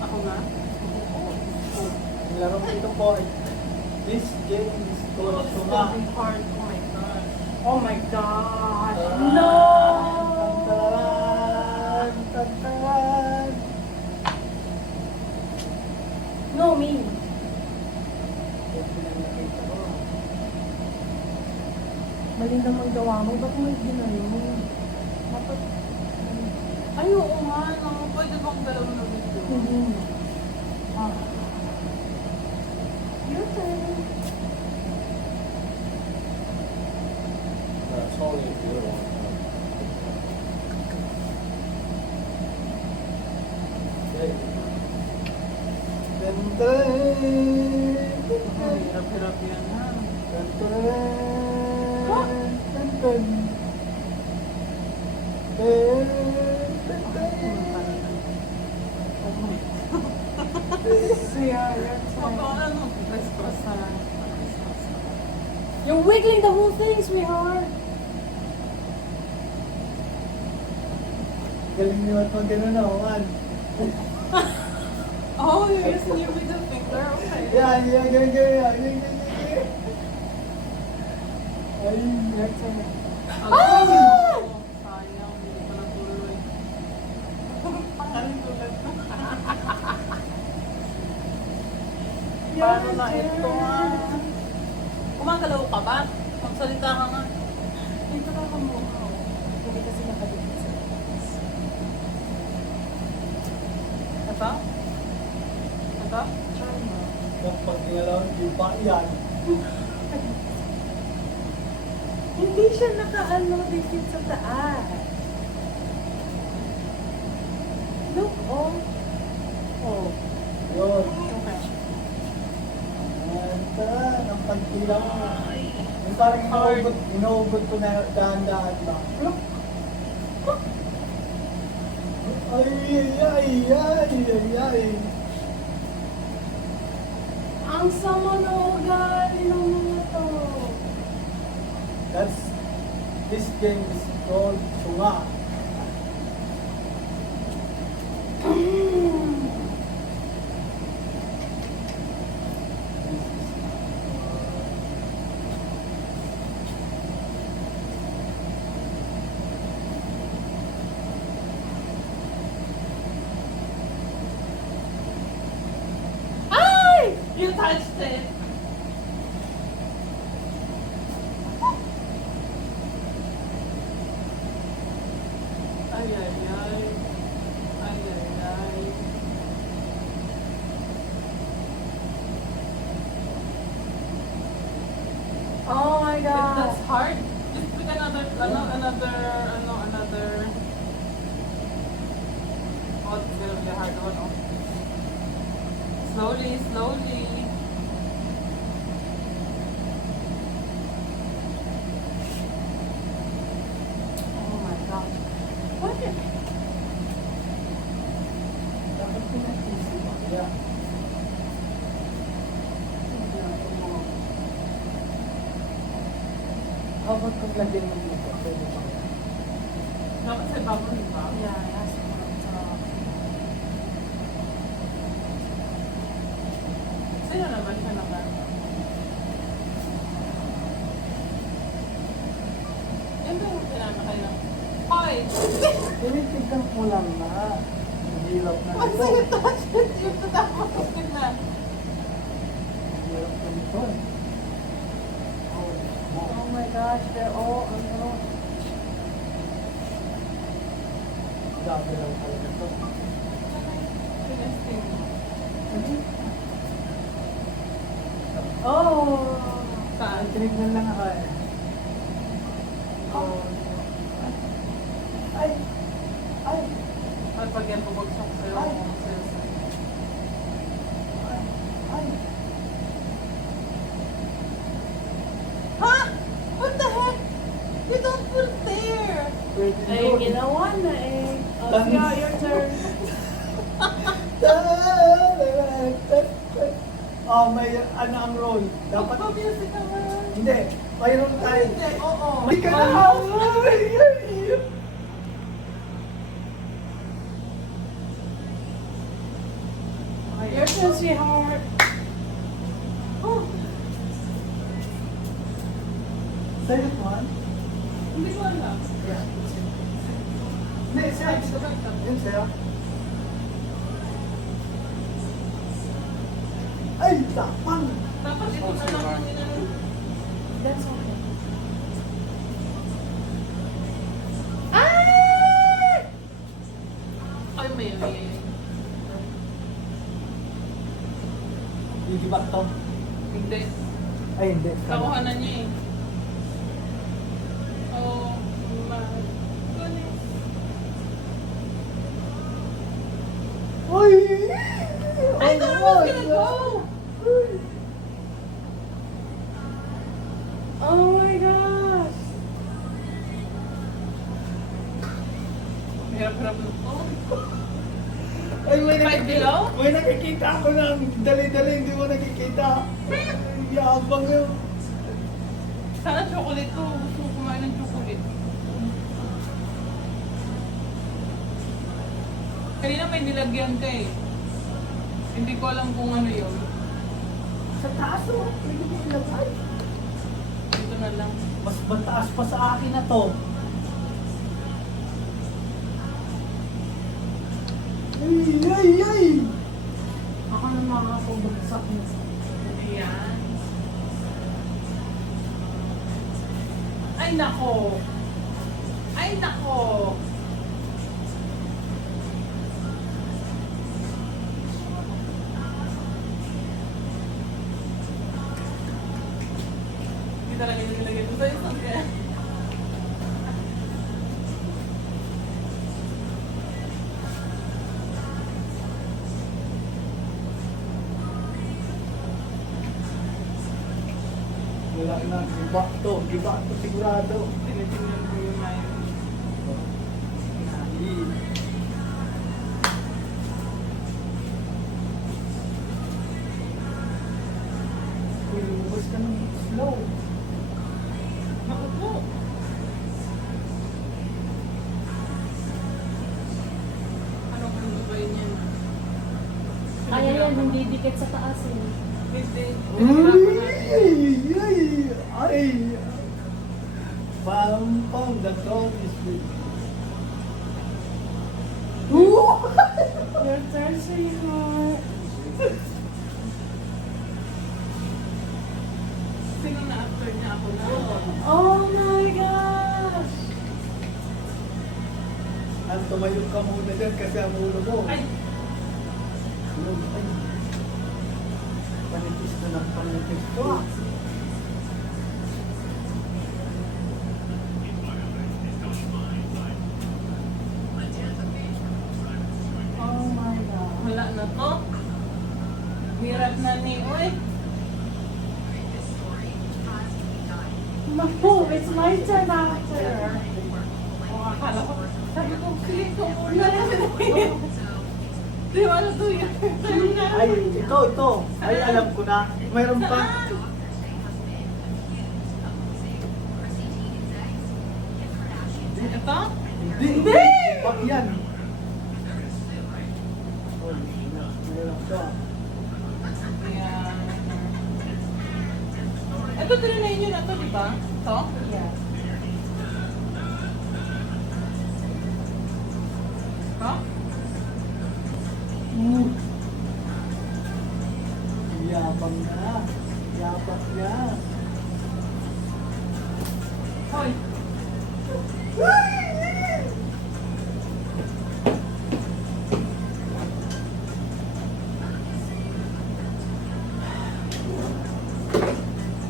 Ako nga? Ang laro dito po ay this game is called Tunga. Hard. Oh my gosh. No! Tantaran! Tantaran! No, me. Yung pinanakita ko. Mali naman gawa mo. Ba't mo ginayon? Dapat... Ay, oo nga. No. Pwede bang dalawang na video? Hindi na. Ah. Your turn. Sorry if you don't want Okay. Tantaran! Hirap-hirap yan, ha? Tantaran! Tantaran! You're wiggling the whole thing, sweetheart. Galing nyo at mag-ano na, Juan. Oh, you're using your middle finger? Okay. Yan, galing. Ay, next one. Ah! Sayang, hindi ko natuloy. Pangalan tulad na. Paano na ito, Kumagalaw ka ba? Magsalita ka nga. Dito ka kamukha. Hindi kasi nakadikit sa labas. Ito? Ito? Try mo. Kapag tingalaw, di ba yan? Hindi siya nakaano dikit sa taas. Look, oh. Oh. Yun. Okay. Anta, ang pagkilaw. Yung parang inuugot ko na dahan-dahan ba? Ay. Ang sama na ugali ng mga to. This game is called Tunga. Ay! You touched it. Ay. Oh my God. That's hard. Just pick another. Oh, it's gonna be a hard one. Oh. Slowly. Oh my God. What? Dapat pinag-isip ako. Yeah. Kapag paglagyan mo dito, pwede pa kaya? Dapat sa bubble, di ba? Yeah, yes. Sino naman siya naman? Yan ba yung pinamakain ng... Hoy! Tinitignan ko lang na. Ang hirap na What's ito. your touch? Yung tatapos na. Ang hirap na ito. Oh my gosh, they're all ano. Grabe lang talaga ito. Pinasting mo. Mhm. Oh! Saan? Tinignan lang ako eh. Oh. Ay! Ay, pag yan bubagsak sa'yo, Ay. sa'yo. Ay! Ha? What the heck? You don't put there! Pwede Ay, doon. ginawa na eh. Oh, Dance. yeah, your turn. Oh, may ano ang role. Dapat Magpa-music naman. hindi. Mayroon tayo. Hindi, oo. Hindi ka na. You're so sweetheart. Oh, Second one? hindi ko alam. Yeah. Hindi, siya. Yun siya. Ay, tapang! Dapat ito na lang ang inanong. That's okay. Ay! Ay, may. Gigibak to? Hindi. Ay, hindi. Kakuhanan niya eh. Oh, my goodness. Uy! I thought it was gonna go! Oh my gosh! Hirap-hirap na to. Ay, Five below? May nakikita ako ng dali-dali, hindi mo nakikita. Ay, yabang yun. Sana chocolate to. Gusto ko kumain ng chocolate. Kanina may nilagyan ka eh. Hindi ko alam kung ano yun. Sa taas o? Hindi mo ilagay. Dito na lang. Mas mataas pa sa akin na to. Ay! Ako na makakapagbagsak mo. Ayan. Ay nako! Ay nako! Hindi talaga yung nilagay ko sa isang kaya. Wala na, giba to sigurado. Tinitingnan ko yung may... Ay. Uy, lumabas ka ng slow. Naku po! Ano kung lubayin yan? Ayan, hindi dikit sa taas eh. Hindi. Pinahirapan natin. Ay! Pam, the throne is with Your turn, sweetheart. Sino na actor niya ako na? Oh my gosh! Ang tumayo ka muna dyan kasi ang ulo mo. Ay! Ay. Panipis na ng panipis ko. Oh my God. Wala na to. Hirap na ni Uy. Naku, it's my turn after. Oh, akala ko. Sabi ko, click ko muna. Di ba na to yun? Ay, ito. Ay, alam ko na. Mayroon pa. Ito? Hindi! Pag yan. Oh, mayroon to. Ayan. Ito, trinay nyo na to, di ba? Ito? Yeah. Ito? Yabang na. Yabang niya. Hoy!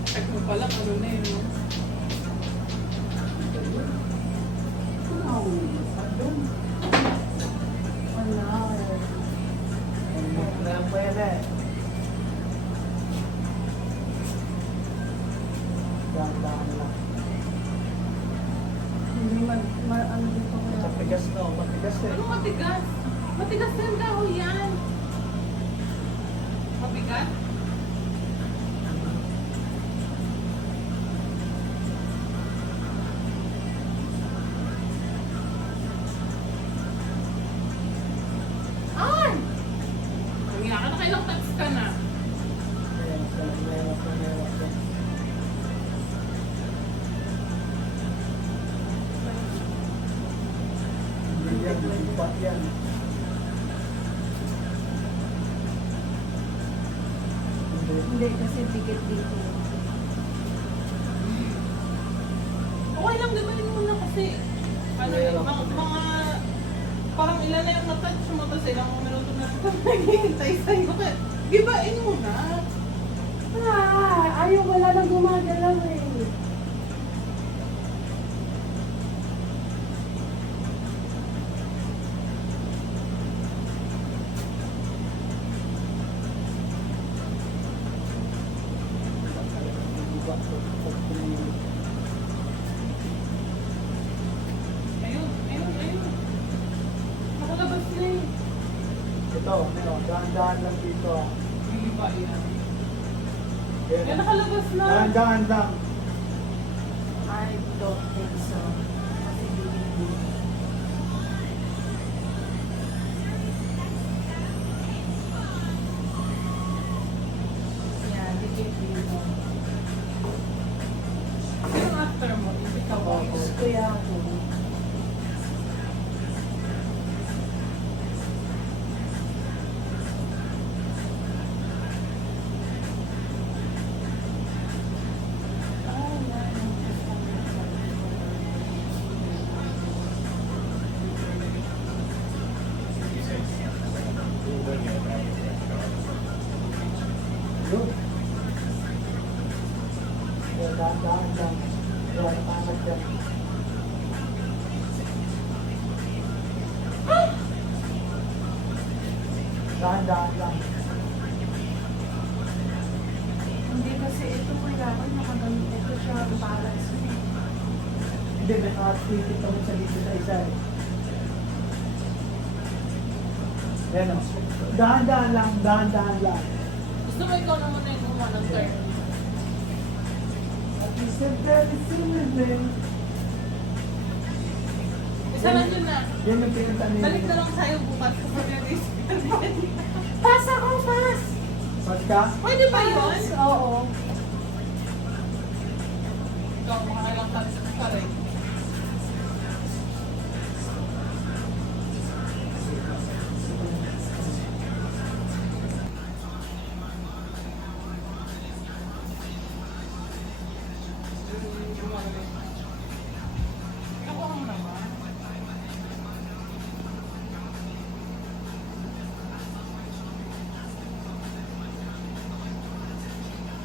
Check mo pala kung ano na yun. No? Meron pa yan eh. Dahan-dahan lang. Hindi ano dito ko na. Matigas no, matigas eh. Ano matigas? Matigas na yung dahon yan. Mabigat? Ay! Nangiyak ka na kay Bat yan. Hindi. Hindi, kasi dikit dito. Okay lang, gawin mo na kasi. Ano yun, mga parang ilan na yung natouch mo, tapos ilang minuto na ito naghihintay sa'yo. Kaya, gibain mo na. Ayaw, wala nang gumagalaw eh. Ayun, ayun, ayun. Nakalabas na eh. Ito, dahan-dahan lang dito. ah. Giba yan. Ayan. Yan, nakalabas na. Dahan-dahan lang. I don't think so. Kasi hindi. Yeah, dikit dito. Yung after mo, ikaw ako. Kuya ako. Yun. Ayan, dahan-dahan lang. Ayan, napangat yan. Dahan-dahan lang. Hindi kasi ito kailangan nakagamit. Ito siya balance. Hindi, naka-tweeted kami sa dito sa isa eh. Ayan o. Dahan-dahan lang, dahan-dahan lang. Gusto mo ikaw naman na yung gumawa ng turn. At least very similar. Isa lang yun na. Yan yung pinunta niya. Balik na lang sa'yo bukas kapag yung Pass ako, pass! Pas ka? Pwede ba yun? Oo. Ikaw, makakalang ka rin. Ako ang naman.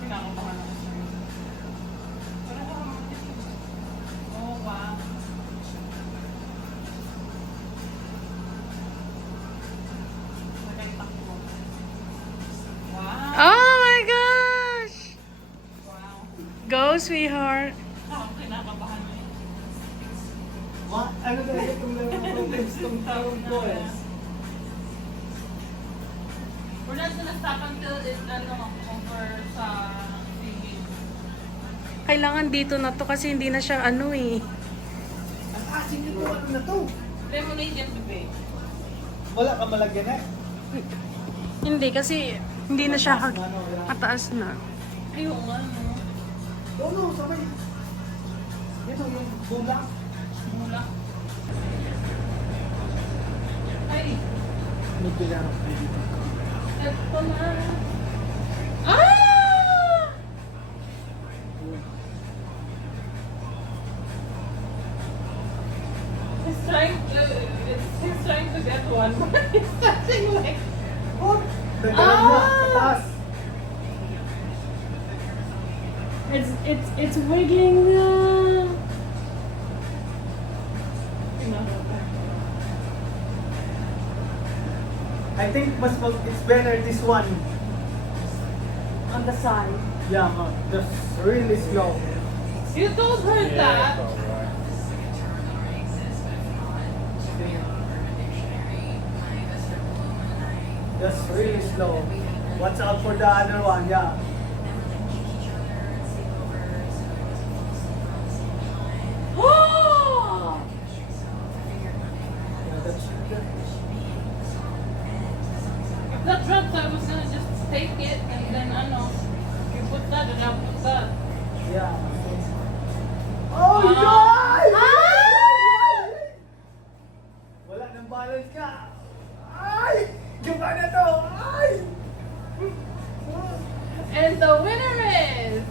Kinakabahan ako sa'yo. Wala ka naman. Oh, wow. Nakaitakbo. Wow. Oh my gosh! Wow. Go, sweetheart. Ako kinakabahan mo. Ano talaga itong problems itong taong ko eh. We're not gonna stop until it's over sa singing. Kailangan dito na to kasi hindi na siya ano eh. Ang asin nito, ano na to? Lemonade yan, bebe. Wala ka malagyan eh. Hindi kasi hindi na siya mataas na. Ayun nga, no? Oo, no, sabay. Ito yung bulak. Mula. Ay, Medyo lang. eto na. Ah! He's trying to get one, but he's touching like... Oh! Dagdagan na, pataas. It's wiggling na. I think it's better this one. On the side. Yeah, just really slow. You told her that. Just really slow. Watch out for the other one, yeah. Yeah, that's If that drops, I was gonna just take it and then you put that and I'll put that. yeah. Oh, Ah! God! Wala nang balance And the winner is...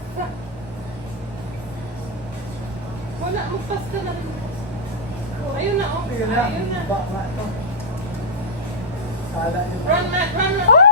Wala, magpas ka na rin. Ayun na, oh. Ayun na. Ayun na. Baka ito. Sala niyo. Run, Matt, run, run.